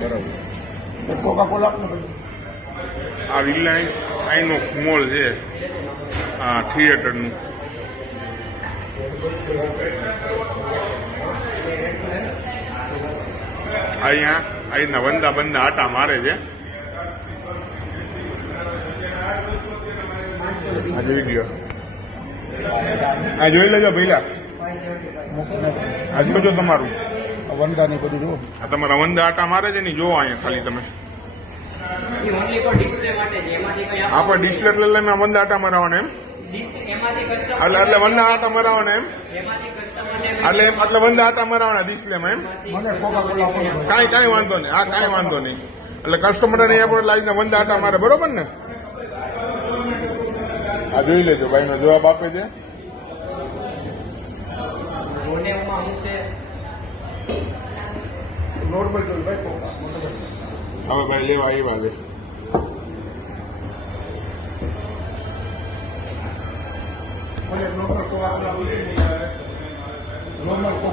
બરાબર Coca Cola આ Reliance INOX mall છે આ થિયેટરનું. અહીંના વંદા બંદા આટા મારે છે. આ જોઈ લ્યો, આ જોઈ લેજો પહેલા, આ જોજો તમારું વંદા ને બધું જો. આ તમારા વંદા આટા મારે છે ને, જોવો અહીંયા ખાલી તમે. આપણે ડિસ્પ્લે એટલે મેં વંદા આટા મરાવવાના એમ, એટલે વંદા આટા મરાવવાના એમ, એટલે વંદા આટા મરાવવાના ડિસ્પ્લેમાં એમ. મને કોકા કોલા કાંઈ વાંધો નહીં, હા કાંઈ વાંધો નહીં. એટલે કસ્ટમરને અહીંયા લાવીને વંદા આટા મારે, બરોબર ને? આ જોઈ લેજો, ભાઈનો જવાબ આપે છે. નોર્મલ જોઈ ભાઈ કોકા. હવે ભાઈ લેવા આવ્યા છે. Normal Coca normal Coca